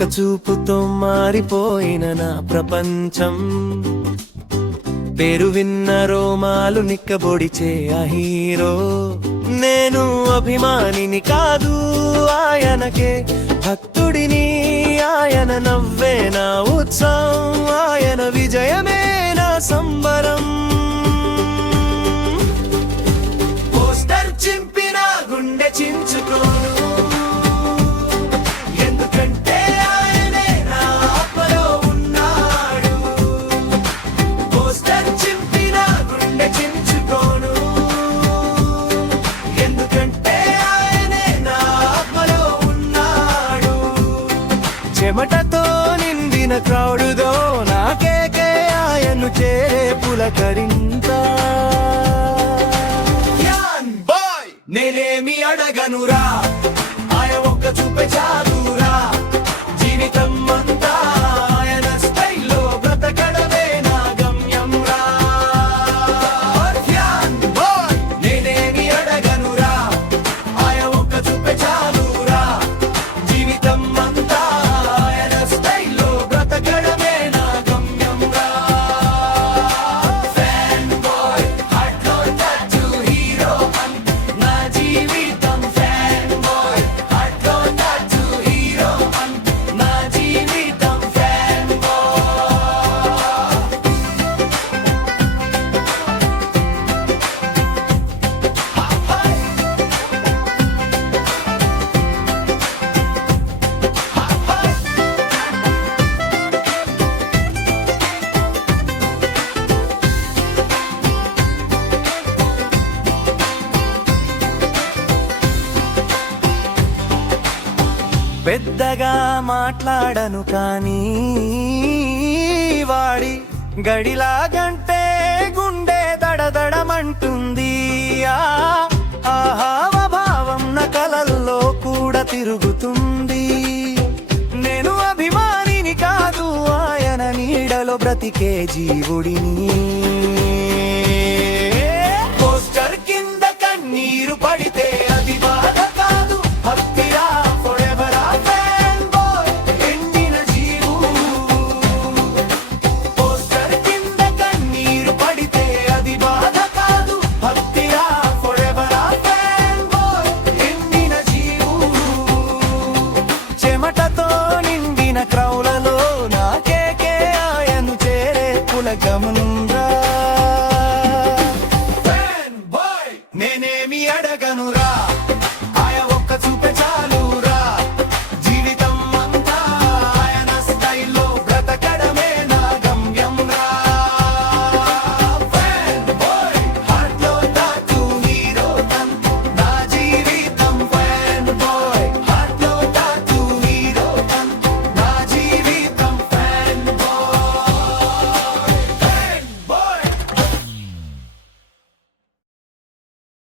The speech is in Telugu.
ఒక్క చూపుతో మారిపోయిన నా ప్రపంచం, పేరు విన్న రోమాలు నిక్కబొడిచే ఆ హీరో. నేను అభిమానిని కాదు ఆయనకే భక్తుడిని, ఆయన నవ్వే నా ఉత్సవం, ఆయన విజయమే నా సంబరం. పోస్టర్ చింపిన గుండె చించుకోను, ఎందుకంటే ఆయనే నా ఆత్మలో ఉన్నాడు. పోస్టర్ చింపిన గుండె చించుకోను, ఎందుకంటే ఆయనే నా ఆత్మలో ఉన్నాడు. చెమటతో నిండిన క్రౌడుదో నాకేకే ఆయన్ను చేరే పులకరింత. నేనేమి అడగనురా, ఆయన ఒక్క చూపే చాలురా. జీవితం అంతా ఆయన స్టైల్లో బ్రతకడమే నా గమ్యం రా. నేనేమి అడగనురా, ఆయన ఒక్క చూపే చాలురా. జీవితం అంతా ఆయన స్టైల్లో బ్రతకడమే నా గమ్యం రా. ఫ్యాన్ బాయ్ హార్ట్ లో టాటూ హీరో నా జీవితం. ఫ్యాన్ బాయ్ హార్ట్ లో టాటూ హీరో నా జీవితం. ఫ్యాన్ పెద్దగా మాట్లాడను కానీ వాడి గడిలాగంటే గుండె దడదడమంటుంది. ఆహావభావం నా కలల్లో కూడా తిరుగుతుంది. నేను అభిమానిని కాదు ఆయన నీడలో బ్రతికే జీవుడిని.